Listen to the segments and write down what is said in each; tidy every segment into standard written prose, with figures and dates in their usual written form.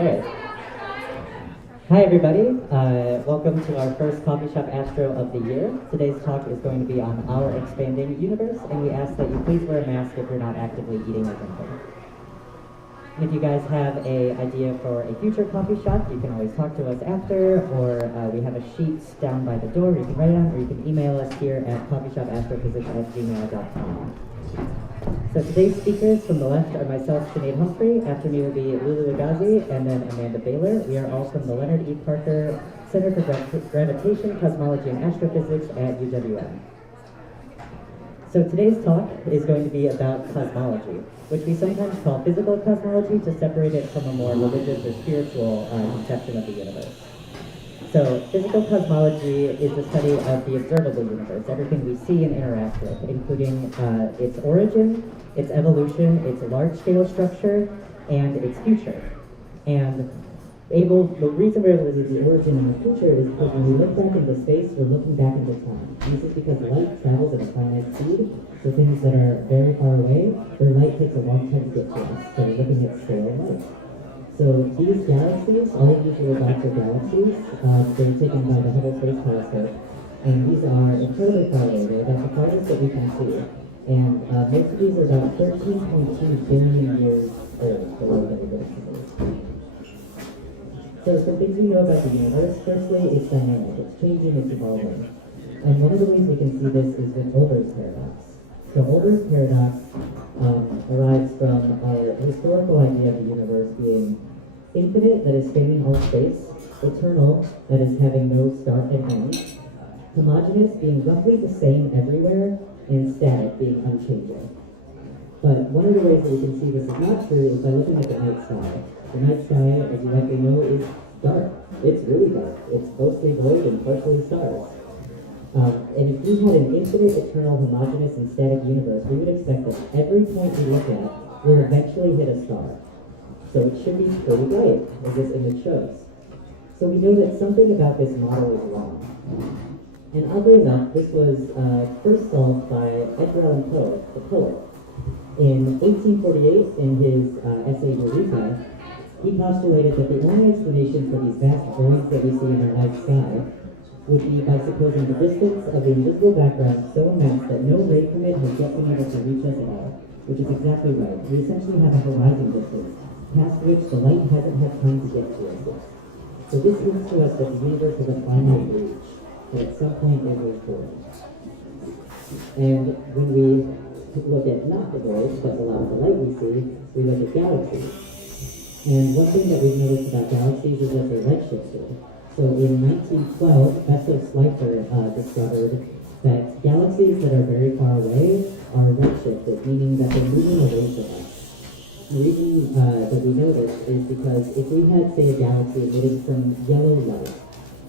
Alright. Hi everybody, welcome to our first Coffee Shop Astro of the year. Today's talk is going to be on our expanding universe, and we ask that you please wear a mask if you're not actively eating or drinking. And if you guys have an idea for a future coffee shop, you can always talk to us after, or we have a sheet down by the door you can write on, or you can email us here at CoffeeShopAstrophysics@gmail.com. So today's speakers from the left are myself, Sinead Humphrey. After me will be Lulu, and then Amanda Baylor. We are all from the Leonard E. Parker Center for Gravitation, Cosmology, and Astrophysics at UWM. So today's talk is going to be about cosmology, which we sometimes call physical cosmology to separate it from a more religious or spiritual conception of the universe. So physical cosmology is the study of the observable universe, everything we see and interact with, including its origin, its evolution, its large-scale structure, and its future. And the reason we're able to do the origin and the future is because when we look back into space, we're looking back into time. This is because light travels at a finite speed, so things that are very far away, their light takes a long time to get to us, so we're looking at scale light. So these galaxies, all of these little dots are galaxies. They're taken by the Hubble Space Telescope, and these are incredibly far away. They're about the farthest that we can see. And most of these are about 13.2 billion years old, the way that we go to space. So some things we know about the universe. Firstly, it's dynamic. It's changing, it's evolving. And one of the ways we can see this is with Olber's paradox. So Olber's paradox arrives from our historical idea of the universe being infinite, that is spanning all space, eternal, that is having no start and end, homogeneous, being roughly the same everywhere, and static, being unchanging. But one of the ways that we can see this is not true is by looking at the night sky. The night sky, as you likely know, is dark. It's really dark. It's mostly void and partially stars. And if we had an infinite, eternal, homogeneous, and static universe, we would expect that every point we look at will eventually hit a star. So it should be pretty bright, as this image shows. So we know that something about this model is wrong. And oddly enough, this was first solved by Edgar Allan Poe, the poet. In 1848, in his essay Eureka, he postulated that the only explanation for these vast voids that we see in our night sky would be by supposing the distance of the invisible background so immense that no ray from it has yet been able to reach us at all, which is exactly right. We essentially have a horizon distance, past which the light hasn't had time to get to us yet. So this proves to us that the universe has a finite reach, that at some point it will form. And when we look at not the void, but a lot of the light we see, we look at galaxies. And one thing that we've noticed about galaxies is that they're redshifted. So in 1912, Bessel Schleifer discovered that galaxies that are very far away are redshifted, meaning that they're moving away from us. The reason that we know this is because if we had, say, a galaxy emitting some yellow light,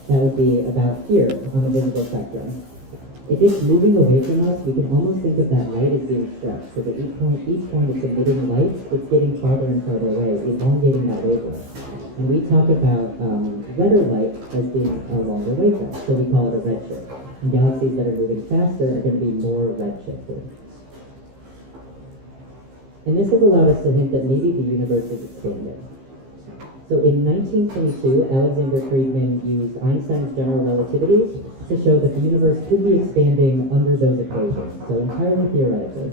that would be about here on the visible spectrum. If it's moving away from us, we can almost think of that light as being stretched, so that each point it's emitting light, it's getting farther and farther away, elongating that wavelength. And we talk about redder light as being a longer wavelength, so we call it a redshift. And galaxies that are moving faster are going to be more redshifted. And this has allowed us to hint that maybe the universe is expanding. So in 1922, Alexander Friedman used Einstein's general relativity to show that the universe could be expanding under those equations, so entirely theoretically.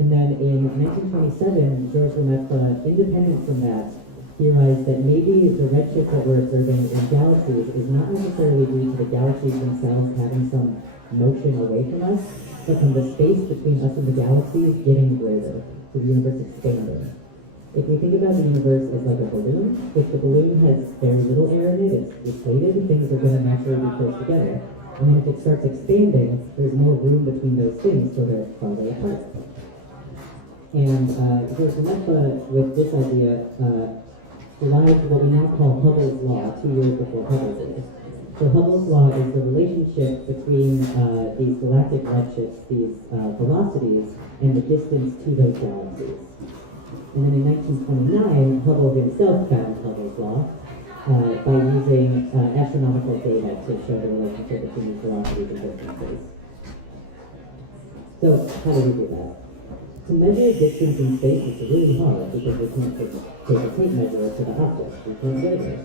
And then in 1927, Georges Lemaitre, independent from that, theorized that maybe the redshift that we're observing in galaxies is not necessarily due to the galaxies themselves having some motion away from us, but from the space between us and the galaxies getting greater, so the universe expanding. If we think about the universe as like a balloon, if the balloon has very little air in it, it's inflated, things are going to naturally be close together. And then if it starts expanding, there's more room between those things, so they're farther apart. And Georges Lemaitre, with this idea, derived what we now call Hubble's law 2 years before Hubble did. So Hubble's law is the relationship between these galactic redshifts, these velocities, and the distance to those galaxies. And then in 1929, Hubble himself found Hubble's law by using astronomical data to show the relationship between these velocities and distances. So how do we do that? To measure distance in space, it's really hard because we can't just take a tape measure to the object. We can't get it.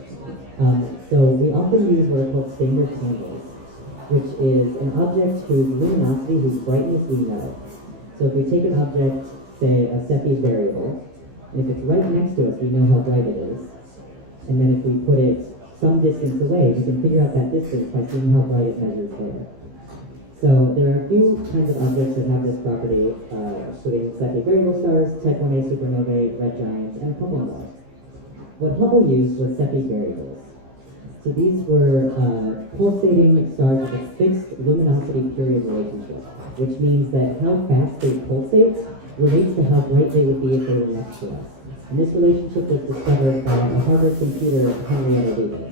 So we often use what are called standard candles, which is an object whose luminosity, whose brightness we know. So if we take an object, say a Cepheid variable, and if it's right next to us, we know how bright it is. And then if we put it some distance away, we can figure out that distance by seeing how bright it measures there. So there are a few kinds of objects that have this property, including Cepheid variable stars, Type 1a supernovae, red giants, and a couple more. What Hubble used was Cepheid variables. So these were pulsating stars with a fixed luminosity period relationship, which means that how fast they pulsate relates to how bright they would be if they were next to us. And this relationship was discovered by a Harvard computer, Henrietta Lulu.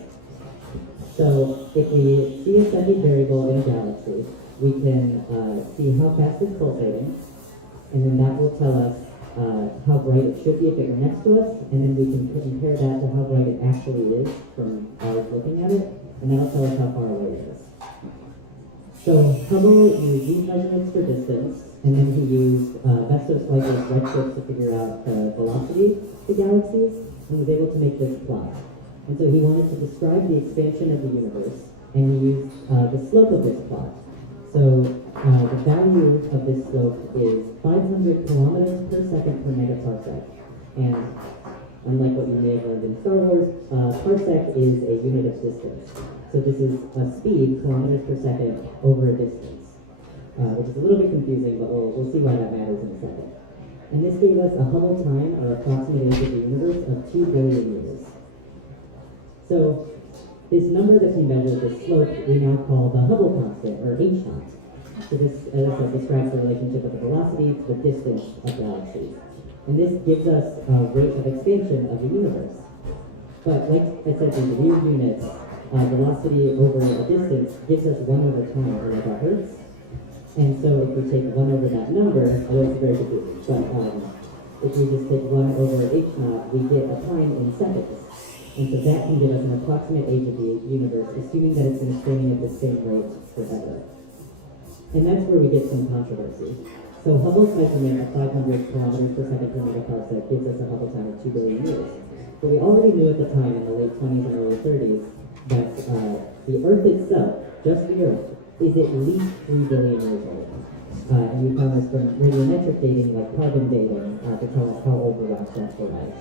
So if we see a Cepheid variable in a galaxy, we can see how fast it's pulsating, and then that will tell us how bright it should be if it were next to us, and then we can compare that to how bright it actually is from ours looking at it, and that'll tell us how far away it is. So Hubble used these measurements for distance, and then he used Vestos Schweizer's redshift to figure out the velocity of the galaxies, and was able to make this plot. And so he wanted to describe the expansion of the universe, and he used the slope of this plot. So the value of this slope is 500 kilometers per second per megaparsec. And unlike what you may have learned in Star Wars, parsec is a unit of distance. So this is a speed, kilometers per second, over a distance, which is a little bit confusing, but we'll see why that matters in a second. And this gave us a Hubble time, or approximate age of the universe, of 2 billion years. So this number that we measure, this slope, we now call the Hubble constant, or h-naught. So this, as I said, describes the relationship of the velocity to the distance of galaxies. And this gives us a rate of expansion of the universe. But like I said, these weird units, velocity over a distance gives us 1 over time, or like a hertz. And so if we take 1 over that number, I know it's very confusing, but if we just take 1 over h-naught, we get a time in seconds. And so that can give us an approximate age of the universe, assuming that it's been expanding at the same rate forever. And that's where we get some controversy. So Hubble's measurement of 500 kilometers per second per megaparsec gives us a Hubble time of 2 billion years. But we already knew at the time, in the late 20s and early 30s, that the Earth itself, just the Earth, is at least 3 billion years old. And we found this from radiometric dating, like carbon dating, to tell us how old the rocks actually are.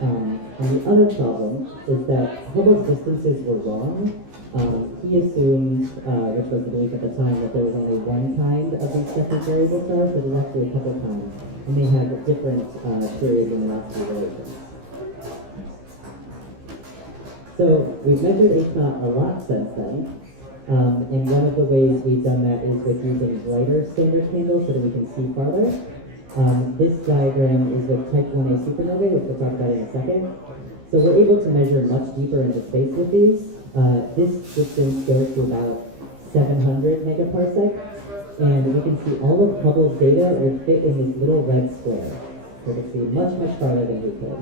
And the other problem is that Hubble's distances were wrong. He assumed, which was the belief at the time, that there was only one kind of these Cepheid variable stars, but there's actually a couple kinds, and they have different periods and velocity relations. So we've measured h-naught a lot since then, and one of the ways we've done that is with using brighter standard candles so that we can see farther. This diagram is with Type 1a supernovae, which we'll talk about in a second. So we're able to measure much deeper into space with these. This distance goes to about 700 megaparsec, and we can see all of Hubble's data will fit in this little red square. So we can see much, much farther than we could.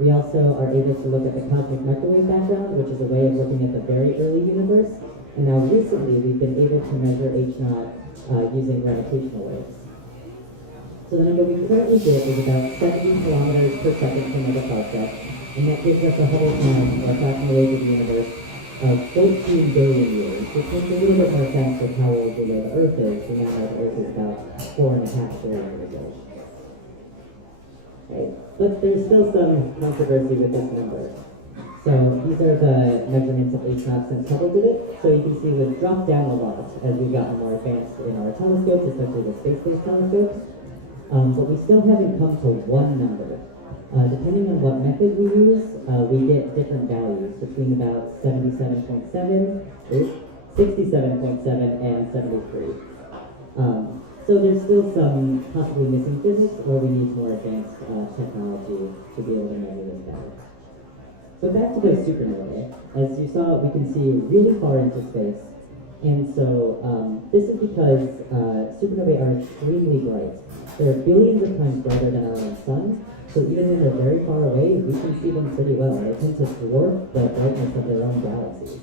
We also are able to look at the cosmic microwave background, which is a way of looking at the very early universe. And now recently, we've been able to measure h-naught using gravitational waves. So the number we currently get is about 70 kilometers per second per megaparsec, and that gives us a Hubble time, or approximate age of the universe, of 14 billion years, which makes a little bit more sense with how old we know the Earth is. We now know the Earth is about 4.5 billion years old. Okay. But there's still some controversy with this number. So these are the measurements of h-naught since Hubble did it. So you can see we've dropped down a lot as we've gotten more advanced in our telescopes, especially the space-based telescopes. But we still haven't come to one number. Depending on what method we use, we get different values between about 67.7, 67.7, and 73. So there's still some possibly missing physics, or we need more advanced technology to be able to measure this better. So back to those supernovae. As you saw, we can see really far into space. And so this is because supernovae are extremely bright. They're billions of times brighter than our own sun. So even when they're very far away, we can see them pretty well. They tend to dwarf the brightness of their own galaxies.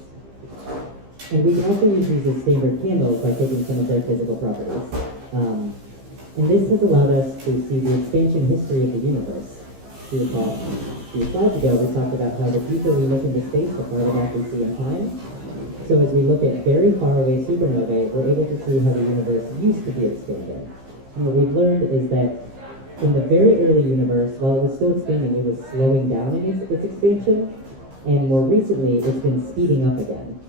And we can also use these as standard candles by taking some of their physical properties. And this has allowed us to see the expansion history of the universe. If you recall, a few slides ago, we talked about how the deeper we look into space, the farther back we see in time. So as we look at very far away supernovae, we're able to see how the universe used to be expanding. And what we've learned is that in the very early universe, while it was still expanding, it was slowing down in its expansion, and more recently, it's been speeding up again.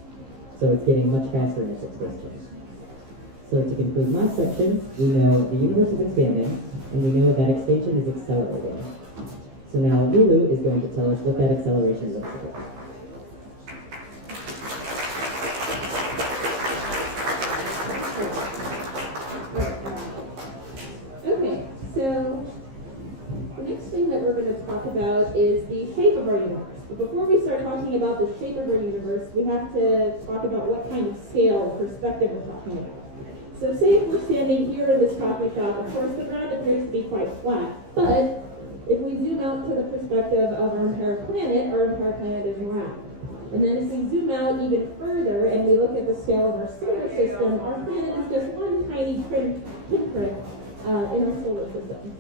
So it's getting much faster in its expansion. So to conclude my section, we know the universe is expanding, and we know that expansion is accelerating. So now Lulu is going to tell us what that acceleration looks like. Okay, so the next thing that we're going to talk about is the shape of our universe. But before we start talking about the shape of our universe, we have to talk about what kind of scale or perspective we're talking about. So say if we're standing here in this coffee shop, of course the ground appears to be quite flat, but if we zoom out to the perspective of our entire planet is round. And then if we zoom out even further and we look at the scale of our solar system, our planet is just one tiny pinprick in our solar system.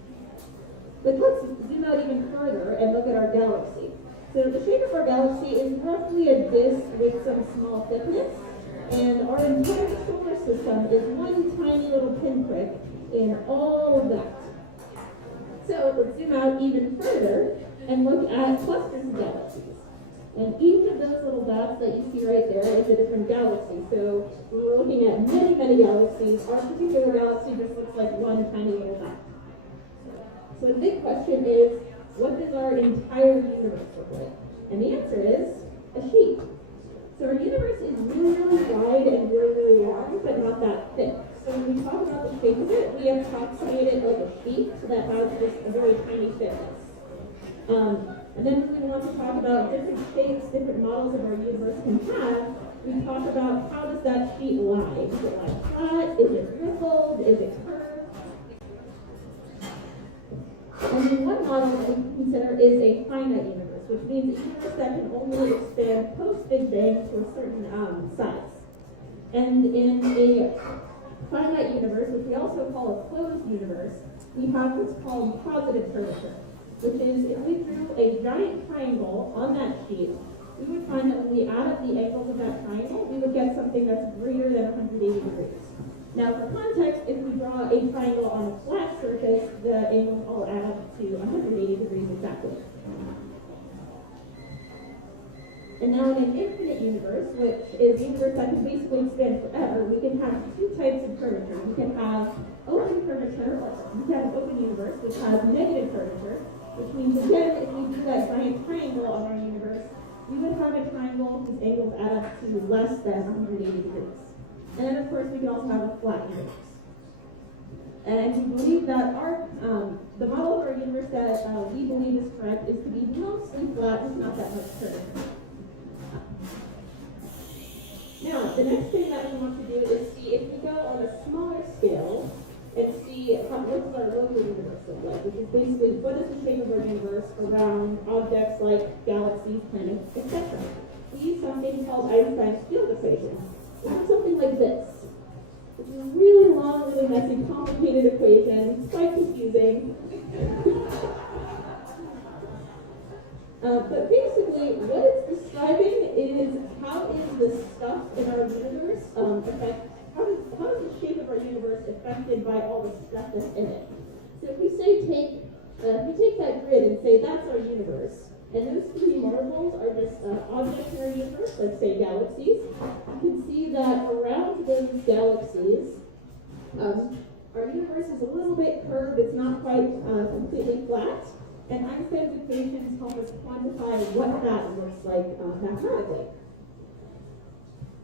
But let's zoom out even further and look at our galaxy. So the shape of our galaxy is roughly a disk with some small thickness, and our entire solar system is one tiny little pinprick in all of that. So let's zoom out even further and look at clusters of galaxies. And each of those little dots that you see right there is a different galaxy. So when we're looking at many, many galaxies, our particular galaxy just looks like one tiny little dot. So the big question is, what does our entire universe look like? And the answer is a sheet. So our universe is really, really wide and really, really long, but not that thick. So when we talk about the shape of it, we approximate it like a sheet that has just a very tiny thickness. And then when we want to talk about different shapes, different models of our universe can have, we talk about how does that sheet lie? Is it lie flat? Is it rippled? Is it curved? And then one model that we can consider is a finite universe, which means a universe that can only expand post-Big Bang to a certain size. And in a finite universe, which we also call a closed universe, we have what's called positive curvature, which is if we drew a giant triangle on that sheet, we would find that when we add up the angles of that triangle, we would get something that's greater than 180 degrees. Now, for context, if we draw a triangle on a flat surface, the angles all add up to 180 degrees exactly. And now in an infinite universe, which is a universe that can basically expand forever, we can have two types of curvature. We can have open curvature, or we can have an open universe, which has negative curvature, which means, again, if we drew that giant triangle on our universe, we would have a triangle whose angles add up to less than 180 degrees. And then, of course, we can also have a flat universe. And we believe that the model of our universe that we believe is correct is to be mostly flat with not that much curvature. Now, the next thing that we want to do is see if we go on a smaller scale and see what does our local universe look like, which is basically what is the shape of our universe around objects like galaxies, planets, etc. We use something called Einstein's field equation. It's something like this. It's a really long, really messy, complicated equation. It's quite confusing. But basically, what it's describing is how is the stuff in our universe how is the shape of our universe affected by all the stuff that's in it? So if we say if we take that grid and say that's our universe, and those three marbles are just objects in our universe, let's say galaxies, you can see that around those galaxies, our universe is a little bit curved. It's not quite completely flat. And Einstein's equations help us quantify what that looks like mathematically.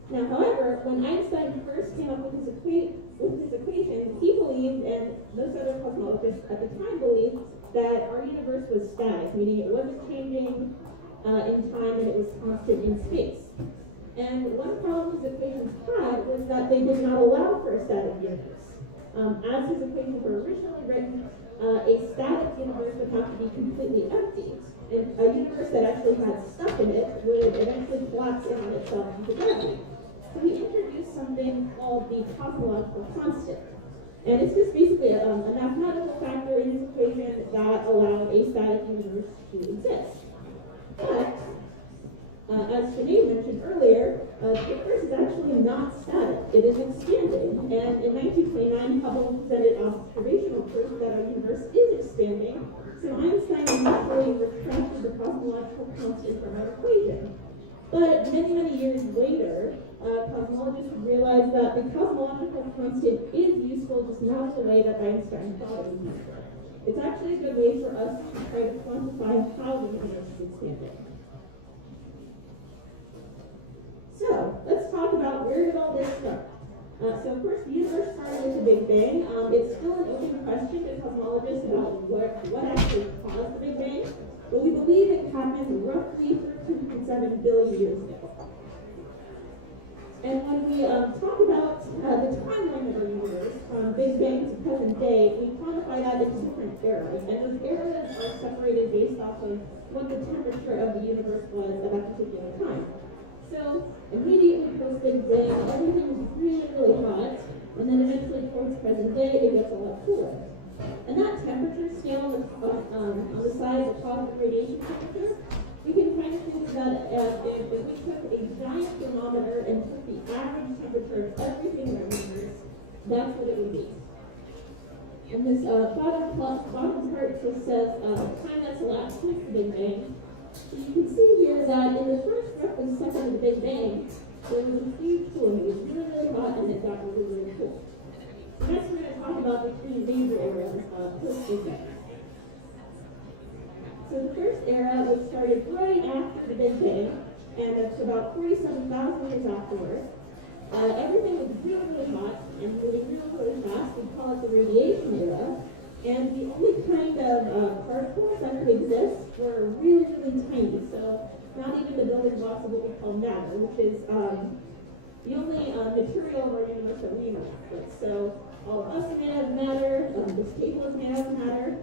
Now, however, when Einstein first came up with his equation, he believed, and most other cosmologists at the time believed, that our universe was static, meaning it wasn't changing in time and it was constant in space. And one problem his equations had was that they did not allow for a static universe. As his equations were originally written, a static universe would have to be completely empty. And a universe that actually had stuff in it would eventually collapse in on itself into gravity. So he introduced something called the cosmological constant. And it's just basically a mathematical factor in this equation that allowed a static universe to exist. But, as Sinead mentioned earlier, the universe is actually not static. It is expanding. And in 1929, Hubble presented observational proof that our universe is expanding. So Einstein initially retracted the cosmological constant from our equation. But many years later, cosmologists realized that the cosmological constant is useful, just not the way that Einstein thought it was useful. It's actually a good way for us to try to quantify how the universe is expanding. So, let's talk about where did all this start. So of course, the universe started with the Big Bang. It's still an open question to cosmologists about what actually caused the Big Bang, but we believe it happened roughly 13.7 billion years ago. And when we talk about the timeline of our universe, from Big Bang to present day, we quantify that into different eras. And those eras are separated based off of what the temperature of the universe was at that particular time. So immediately post Big Bang, everything was really hot, and then eventually towards present day, it gets a lot cooler. And that temperature scale on the side of the cosmic radiation temperature, we can kind of think of that as if we took a giant thermometer and took the average temperature of everything in our universe, that's what it would be. And this bottom part just says time that's elapsed since the Big Bang. So you can see here that in the first roughly second of the Big Bang, there was a huge cooling. It was really hot and it got really cool. So next we're going to talk about the three major eras post-Big Bang. So the first era, which started right after the Big Bang, and it's about 47,000 years afterwards, everything was really hot and moving really fast. We call it the radiation era. And the only kind of particles that could exist were really tiny. So not even the building blocks of what we call matter, which is the only material of our universe that we interact with. So all of us are made out of matter, this table is made out of matter,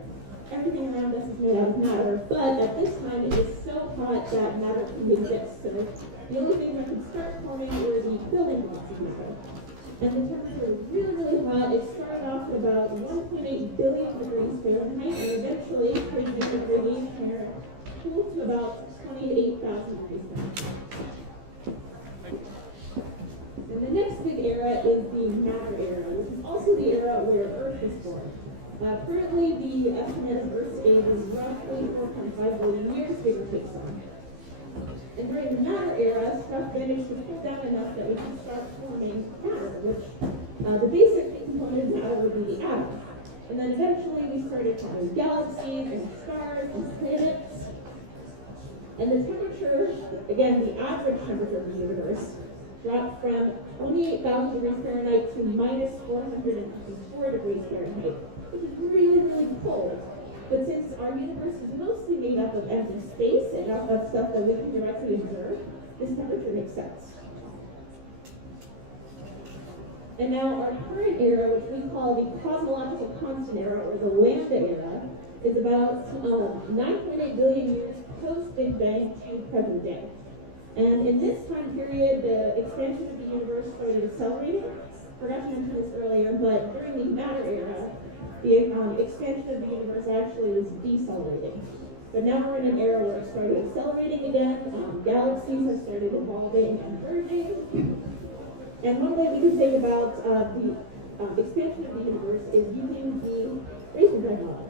everything around us is made out of matter. But at this time it is so hot that matter can exist. So the only thing that could start forming were the building blocks of matter. And the temperature was really hot. It started off at about 1.8 billion degrees Fahrenheit, and eventually, according to the radiation era, cooled to about 28,000 degrees Fahrenheit. And the next big era is the matter era, which is also the era where Earth was born. Currently, the estimate of Earth's age is roughly 4.5 billion years, give or take some. And during the matter era, stuff managed to cool down enough that we could start forming matter, which the basic component of matter would be the atom. And then eventually we started forming galaxies and stars and planets. And the temperature, again, the average temperature of the universe, dropped from 28,000 degrees Fahrenheit to minus 454 degrees Fahrenheit, which is really cold. But since our universe is mostly made up of empty space and not of stuff that we can directly observe, this temperature makes sense. And now our current era, which we call the cosmological constant era, or the lambda era, is about 9.8 billion years post-Big Bang to present day. And in this time period, the expansion of the universe started accelerating. Forgot to mention this earlier, but during the matter era, the expansion of the universe actually was decelerating. But now we're in an era where it started accelerating again, galaxies have started evolving and merging. And one way we can think about the expansion of the universe is using the raisin bread model.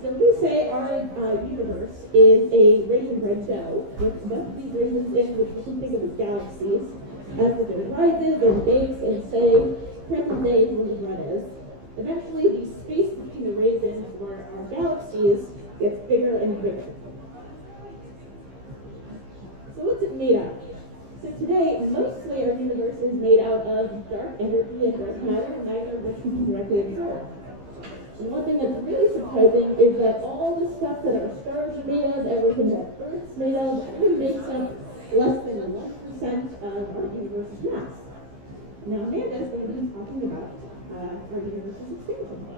So if we say our universe is a raisin bread dough with a bunch of these raisins in, which we can think of as galaxies, as the dough rises and bakes and say present day is where the bread is, eventually the space between the raisins or our galaxies gets bigger and bigger. So what's it made out of? So today, mostly our universe is made out of dark energy and dark matter, neither of which we can directly observe. And one thing that's really surprising is that all the stuff that our stars are made of, everything that Earth's made of, only makes up less than 1% of our universe's mass. Now Amanda is going to be talking about our universe's expansion.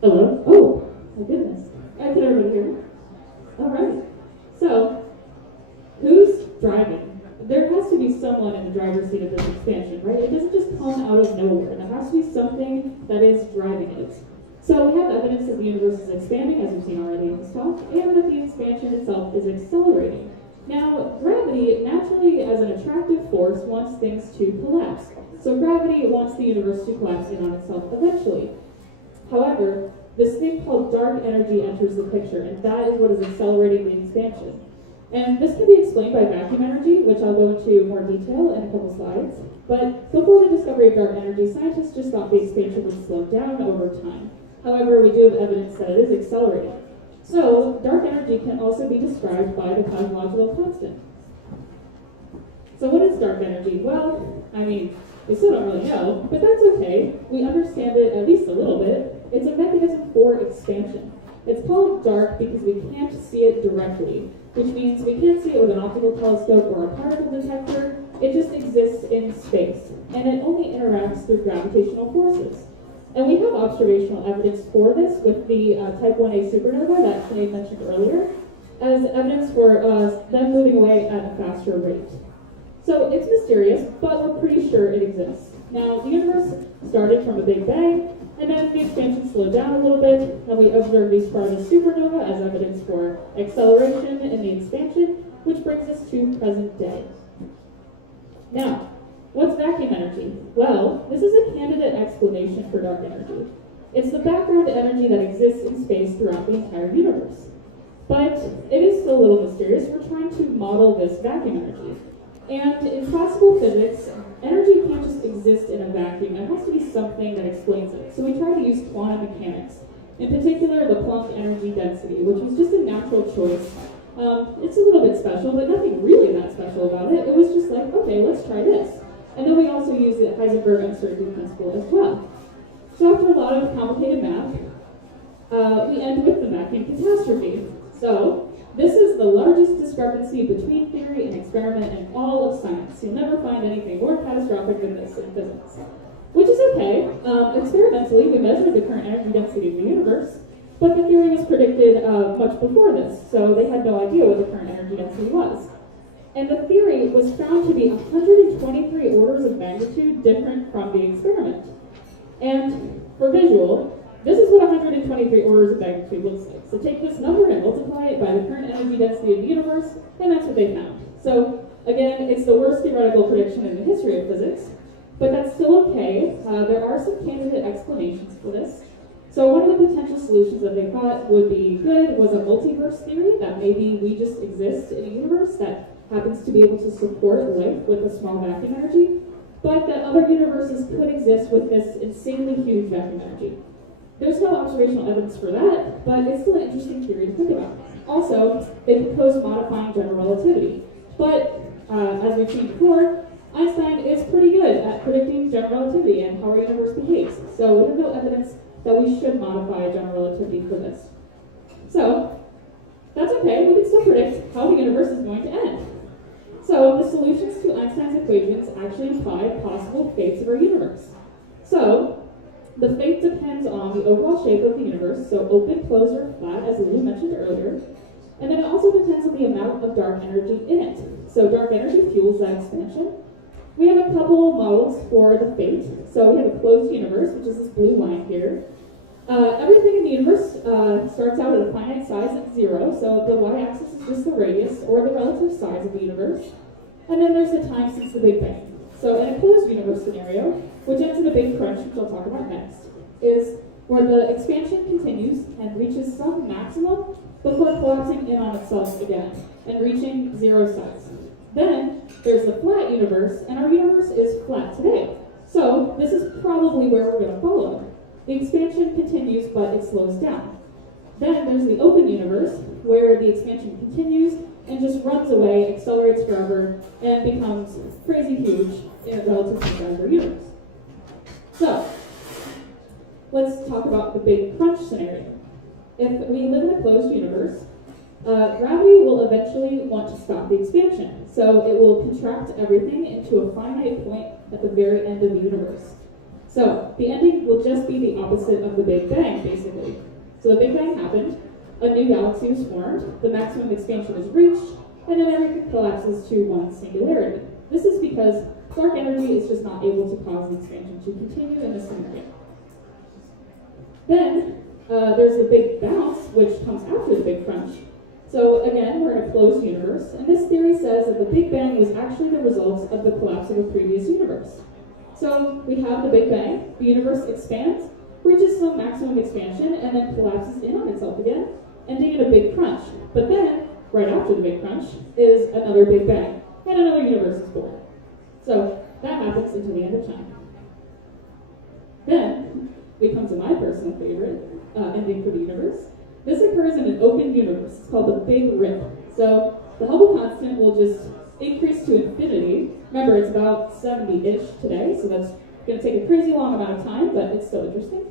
Hello? Oh, my goodness. Can everybody hear me? the driver's seat of this expansion, right? It doesn't just come out of nowhere. There has to be something that is driving it. So we have evidence that the universe is expanding, as we've seen already in this talk, and that the expansion itself is accelerating. Now, gravity, naturally, as an attractive force, wants things to collapse. So gravity wants the universe to collapse in on itself eventually. However, this thing called dark energy enters the picture, and that is what is accelerating the expansion. And this can be explained by vacuum energy, which I'll go into more detail in a couple slides. But before the discovery of dark energy, scientists just thought the expansion would slow down over time. However, we do have evidence that it is accelerating. So, dark energy can also be described by the cosmological constant. So what is dark energy? Well, I mean, we still don't really know, but that's okay. We understand it at least a little bit. It's a mechanism for expansion. It's called dark because we can't see it directly, which means we can't see it with an optical telescope or a particle detector. It just exists in space, and it only interacts through gravitational forces. And we have observational evidence for this with the Type 1a supernova that Sinead mentioned earlier, as evidence for them moving away at a faster rate. So it's mysterious, but we're pretty sure it exists. Now, the universe started from a Big Bang, and then the expansion slowed down a little bit, and we observed these part of the supernova as evidence for acceleration in the expansion, which brings us to present day. Now, what's vacuum energy? Well, this is a candidate explanation for dark energy. It's the background energy that exists in space throughout the entire universe. But it is still a little mysterious. We're trying to model this vacuum energy. And in classical physics, energy can't just exist in a vacuum. There has to be something that explains it. So we try to use quantum mechanics, in particular the Planck energy density, which was just a natural choice. It's a little bit special, but nothing really that special about it. It was just like, okay, let's try this. And then we also use the Heisenberg uncertainty principle as well. So after a lot of complicated math, we end with the vacuum catastrophe. So this is the largest discrepancy between theory and experiment in all of science. You'll never find anything more catastrophic than this in physics. Which is okay. Experimentally, we measured the current energy density of the universe, but the theory was predicted much before this, so they had no idea what the current energy density was. And the theory was found to be 123 orders of magnitude different from the experiment. And for visual, this is what 123 orders of magnitude looks like. So take this number and multiply it by the current energy density of the universe, and that's what they found. So again, it's the worst theoretical prediction in the history of physics, but that's still okay. There are some candidate explanations for this. So one of the potential solutions that they thought would be good was a multiverse theory, that maybe we just exist in a universe that happens to be able to support life with a small vacuum energy, but that other universes could exist with this insanely huge vacuum energy. There's no observational evidence for that, but it's still an interesting theory to think about. Also, they proposed modifying general relativity, but as we've seen before, Einstein is pretty good at predicting general relativity and how our universe behaves, so we have no evidence that we should modify general relativity for this. So, that's okay, we can still predict how the universe is going to end. So, the solutions to Einstein's equations actually imply possible fates of our universe. So, the fate depends on the overall shape of the universe, so open, closed, or flat, as Lulu mentioned earlier. And then it also depends on the amount of dark energy in it. So dark energy fuels that expansion. We have a couple models for the fate. So we have a closed universe, which is this blue line here. Everything in the universe starts out at a finite size at 0, so the y-axis is just the radius, or the relative size of the universe. And then there's the time since the Big Bang. So in a closed universe scenario, which ends in a big crunch, which I'll talk about next, is where the expansion continues and reaches some maximum before collapsing in on itself again and reaching 0 size. Then there's the flat universe, and our universe is flat today. So this is probably where we're going to follow. The expansion continues, but it slows down. Then there's the open universe, where the expansion continues and just runs away, accelerates forever, and becomes crazy huge in relative to the size of our universe. So, let's talk about the big crunch scenario. If we live in a closed universe, gravity will eventually want to stop the expansion. So it will contract everything into a finite point at the very end of the universe. So the ending will just be the opposite of the Big Bang, basically. So the Big Bang happened, a new galaxy was formed, the maximum expansion is reached, and then everything collapses to one singularity. This is because dark energy is just not able to cause the expansion to continue in this scenario. Then there's the big bounce, which comes after the big crunch. So again, we're in a closed universe, and this theory says that the Big Bang was actually the result of the collapse of a previous universe. So we have the Big Bang, the universe expands, reaches some maximum expansion, and then collapses in on itself again, ending in a big crunch. But then, right after the big crunch, is another Big Bang, and another universe is born. So that happens until the end of time. Then, we come to my personal favorite ending for the universe. This occurs in an open universe. It's called the Big Rip. So the Hubble constant will just increase to infinity. Remember, it's about 70-ish today, so that's going to take a crazy long amount of time, but it's still interesting.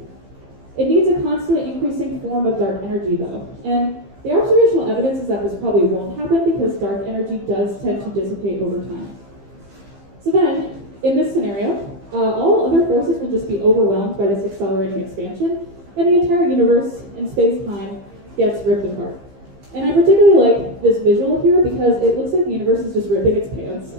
It needs a constantly increasing form of dark energy, though. And the observational evidence is that this probably won't happen because dark energy does tend to dissipate over time. So then, in this scenario, all other forces will just be overwhelmed by this accelerating expansion, and the entire universe and space-time gets ripped apart. And I particularly like this visual here because it looks like the universe is just ripping its pants.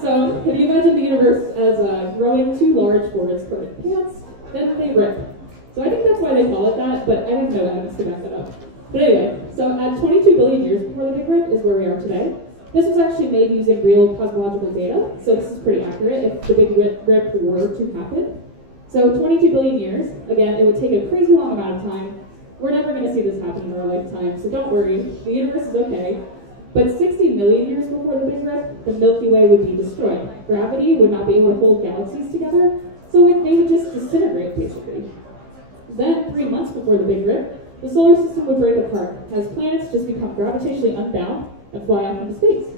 So if you imagine the universe as growing too large for its current pants, then they rip. So I think that's why they call it that, but I have no evidence to back that up. But anyway, so at 22 billion years before the Big Rip is where we are today. This was actually made using real cosmological data, so this is pretty accurate if the Big Rip were to happen. So 22 billion years, again, it would take a crazy long amount of time. We're never going to see this happen in our lifetime, so don't worry, the universe is okay. But 60 million years before the Big Rip, the Milky Way would be destroyed. Gravity would not be able to hold galaxies together, so they would just disintegrate, basically. Then, 3 months before the Big Rip, the solar system would break apart, as planets just become gravitationally unbound and fly off into space.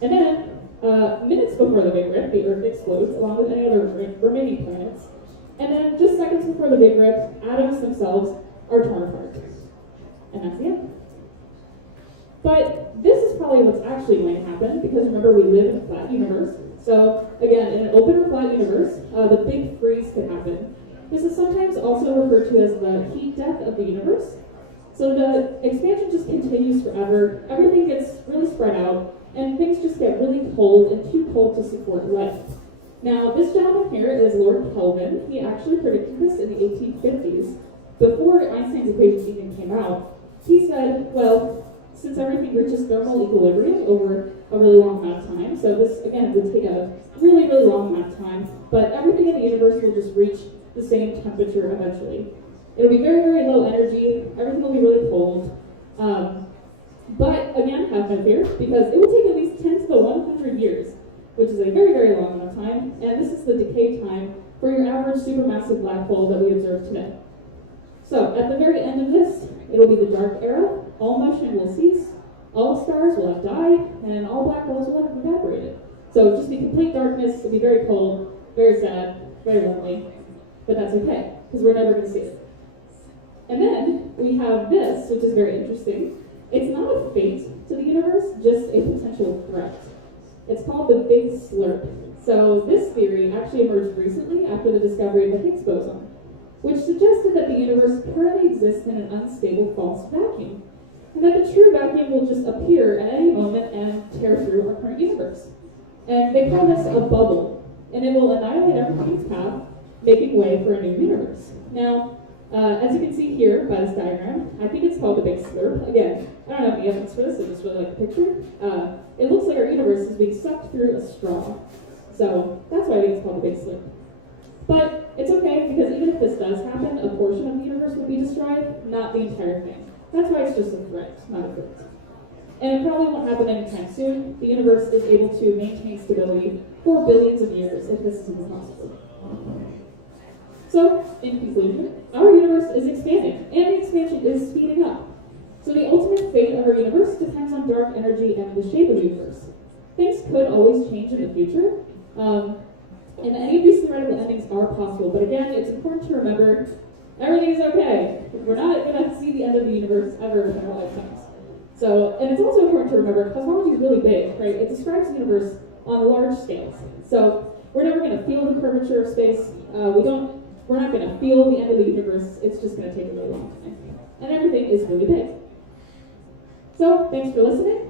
And then, minutes before the Big Rip, the Earth explodes, along with any other remaining planets. And then, just seconds before the Big Rip, atoms themselves are torn apart. And that's the end. But this is probably what's actually going to happen, because remember, we live in a flat universe. So, again, in an open or flat universe, the big freeze could happen. This is sometimes also referred to as the heat death of the universe. So the expansion just continues forever, everything gets really spread out, and things just get really cold and too cold to support life. Now, this gentleman here is Lord Kelvin. He actually predicted this in the 1850s. Before Einstein's equations even came out, he said, well, since everything reaches thermal equilibrium over a really long amount of time, so this, again, would take a really, really long amount of time, but everything in the universe will just reach the same temperature eventually. It'll be very, very low energy, everything will be really cold, but again, have no fear, because it will take at least 10 to the 100 years, which is a very, very long amount of time, and this is the decay time for your average supermassive black hole that we observe today. So, at the very end of this, it'll be the dark era, all motion will cease, all stars will have died, and all black holes will have evaporated. So, it'll just be complete darkness, it'll be very cold, very sad, very lonely, but that's okay, because we're never going to see it. And then, we have this, which is very interesting. It's not a fate to the universe, just a potential threat. It's called the Big Slurp. So, this theory actually emerged recently after the discovery of the Higgs boson, which suggested that the universe currently exists in an unstable false vacuum, and that the true vacuum will just appear at any moment and tear through our current universe. And they call this a bubble, and it will annihilate everything in its path, making way for a new universe. Now, as you can see here by this diagram, I think it's called the Big Slurp. Again, I don't have any evidence for this, I just really like the picture. It looks like our universe is being sucked through a straw. So that's why I think it's called the Big Slurp. But it's okay, because even if this does happen, a portion of the universe will be destroyed, not the entire thing. That's why it's just a threat, not a threat. And it probably won't happen anytime soon. The universe is able to maintain stability for billions of years if this is even possible. So, in conclusion, our universe is expanding, and the expansion is speeding up. So the ultimate fate of our universe depends on dark energy and the shape of the universe. Things could always change in the future, and any of these theoretical endings are possible, but again, it's important to remember everything's okay. We're not going to see the end of the universe ever in our lifetimes. So, and it's also important to remember cosmology is really big, right? It describes the universe on large scales. So we're never going to feel the curvature of space. We're not going to feel the end of the universe. It's just going to take a really long time. And everything is really big. So, thanks for listening.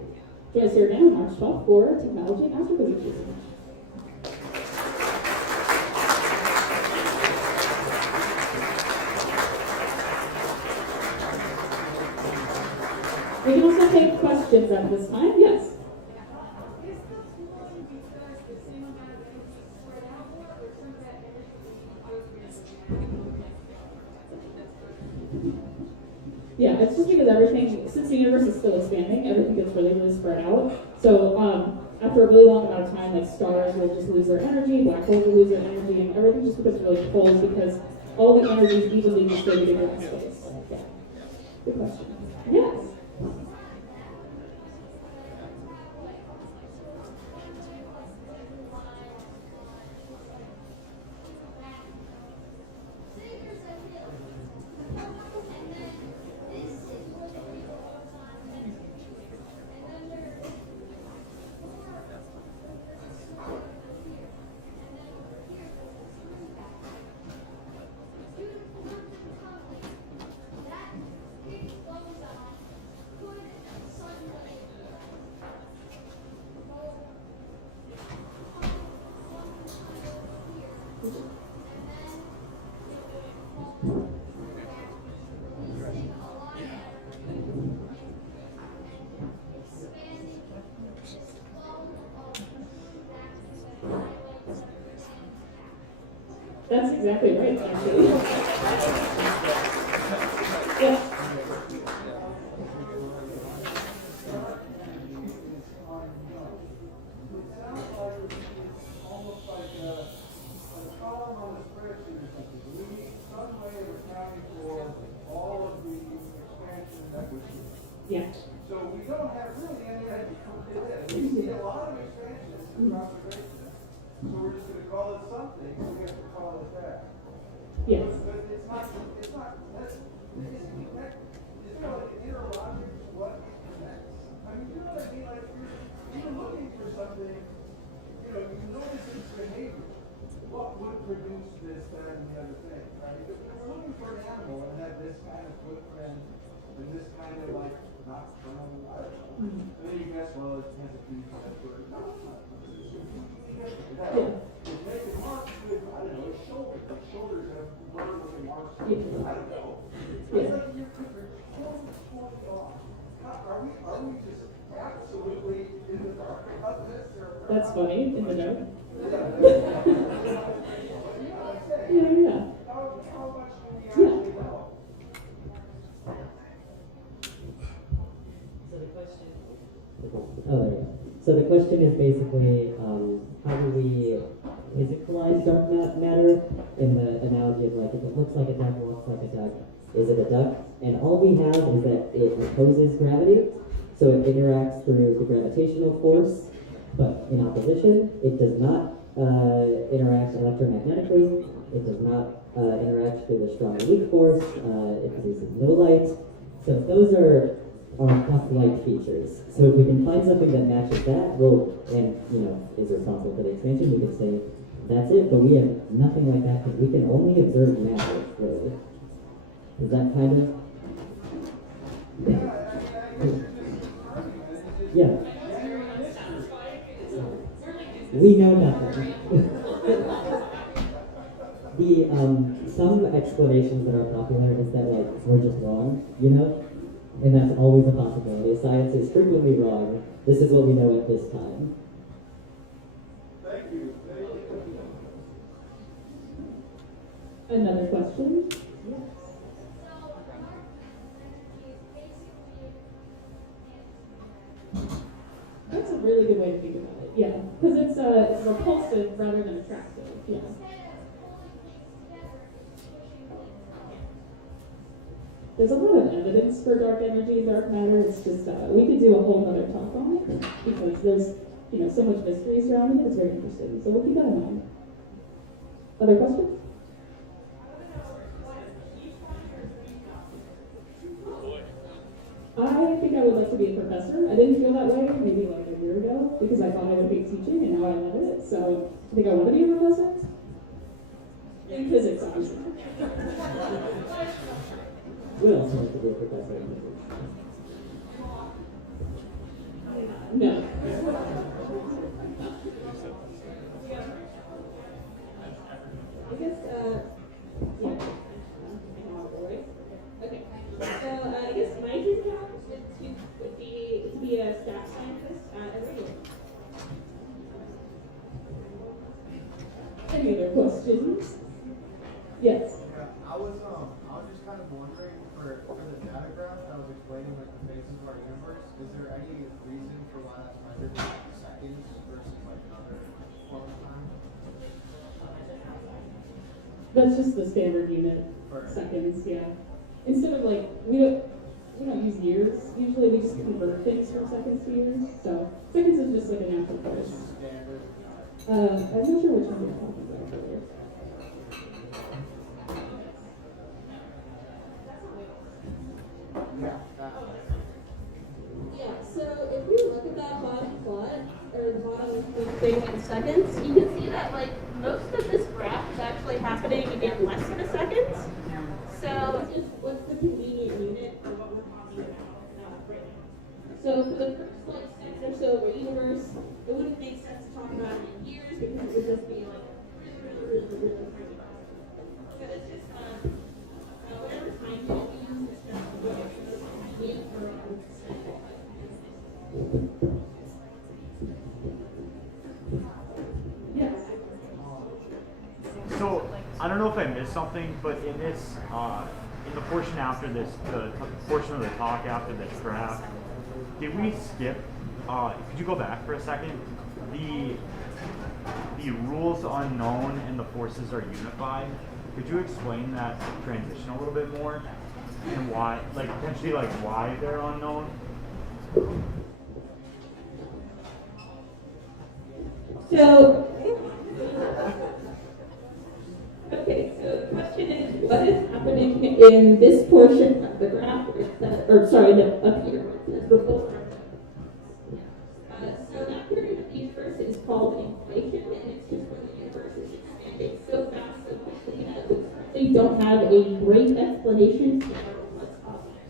Join us here again on March 12th for Technology and Astrophysics. questions at this time? Yes. Yeah, it's just because everything, since the universe is still expanding, everything gets really, really spread out. So after a really long amount of time, like stars will just lose their energy, black holes will lose their energy, and everything just becomes really cold because all the energy is evenly distributed in space. Yeah. Good question. Yes. That's exactly right, actually. Yeah. Yeah. So we don't have really any idea what it is. We see a lot of expansions through observation. So we're just going to call it something, so we have to call it that. Yes. But it's not, that's, it's not like interlogic what it connects. I mean, you know what I mean? Like, you're looking for something, you notice its behavior. What would produce this, that, and the other thing, right? If we're looking for an animal and had this kind of footprint, and this kind of like nocturnal, I don't know. And then you guess, well, it has a beak, that's where it comes from. It's making marks with, I don't know, its shoulders. Its shoulders have bird-looking marks. I don't know. It's like you're totally off. Are we just absolutely in the dark about this? That's funny, in the dark. Yeah. Yeah. How much do we actually know? Oh, there we go. So the question is basically, how do we physicalize dark matter in the analogy of like, if it looks like a duck, walks like a duck, is it a duck? And all we have is that it opposes gravity, so it interacts through the gravitational force, but in opposition, it does not interact electromagnetically, it does not interact through the strong and weak force, it produces no light. So those are our puff-like features. So if we can find something that matches that, and is responsible for the expansion, we can say that's it. But we have nothing like that because we can only observe matter. Really, is that kind of? Yeah. We know nothing. Some explanations that are popular is that like we're just wrong, and that's always a possibility. Science is frequently wrong. This is what we know at this time. Thank you. Another question? Yes. That's a really good way to think about it. Yeah, because it's repulsive rather than attractive. Yeah. There's a lot of evidence for dark energy and dark matter. It's just we could do a whole other talk on it because there's so much mystery surrounding it. It's very interesting. So we'll keep that in mind. Other questions? I think I would like to be a professor. I didn't feel that way maybe like a year ago because I thought I would hate teaching and now I love it. So I think I want to be a professor. In physics, obviously. What else wants to be a professor? No. I guess, yeah. Okay. So, I guess my dream job would be to be a Any other questions? Yes. Yeah, I was just kind of wondering for the data graph that was explaining like the phases of our universe, is there any reason for why that's measured in seconds versus like another form of time? That's just the standard unit. For Seconds, yeah. Instead of like, we don't use years. Usually we just convert things from seconds to years. So seconds is just like a natural This course. is standard. I'm not sure which one you're talking about earlier. Yeah. That. Yeah, so if we look at that bottom plot, or the bottom thing in seconds, you can see that like most of this graph is actually happening in less than a second. So just what's the convenient unit for what we're talking about right now? So for the first like 6 or so of our universe, it wouldn't make sense to talk about it in years because it would just be like really crazy. So it's just whatever time unit we use, it's just whatever unit for Yes. So I don't know if I missed something, but in this, in the portion after this, the portion of the talk after this graph, did we skip? Could you go back for a second? The rules unknown and the forces are unified. Could you explain that transition a little bit more and why, like potentially, like why they're unknown? So, okay, so the question is, what is happening in this portion of the graph, or sorry, no, up here, before. So that period of the universe is called inflation, and it's just when the universe is expanding so fast, so quickly that we really don't have a great explanation for what's happening.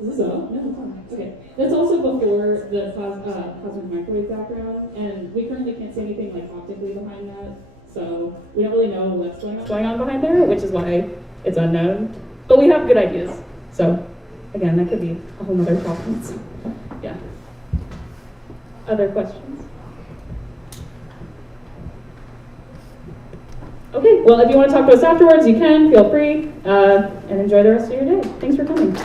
Is this on? No, it's on. Okay. That's also before the cosmic microwave background, and we currently can't see anything like optically behind that, so we don't really know what's going on behind there, which is why it's unknown. But we have good ideas. So, again, that could be a whole other problem. Yeah. Other questions? Okay, well, if you want to talk to us afterwards, you can. Feel free, and enjoy the rest of your day. Thanks for coming.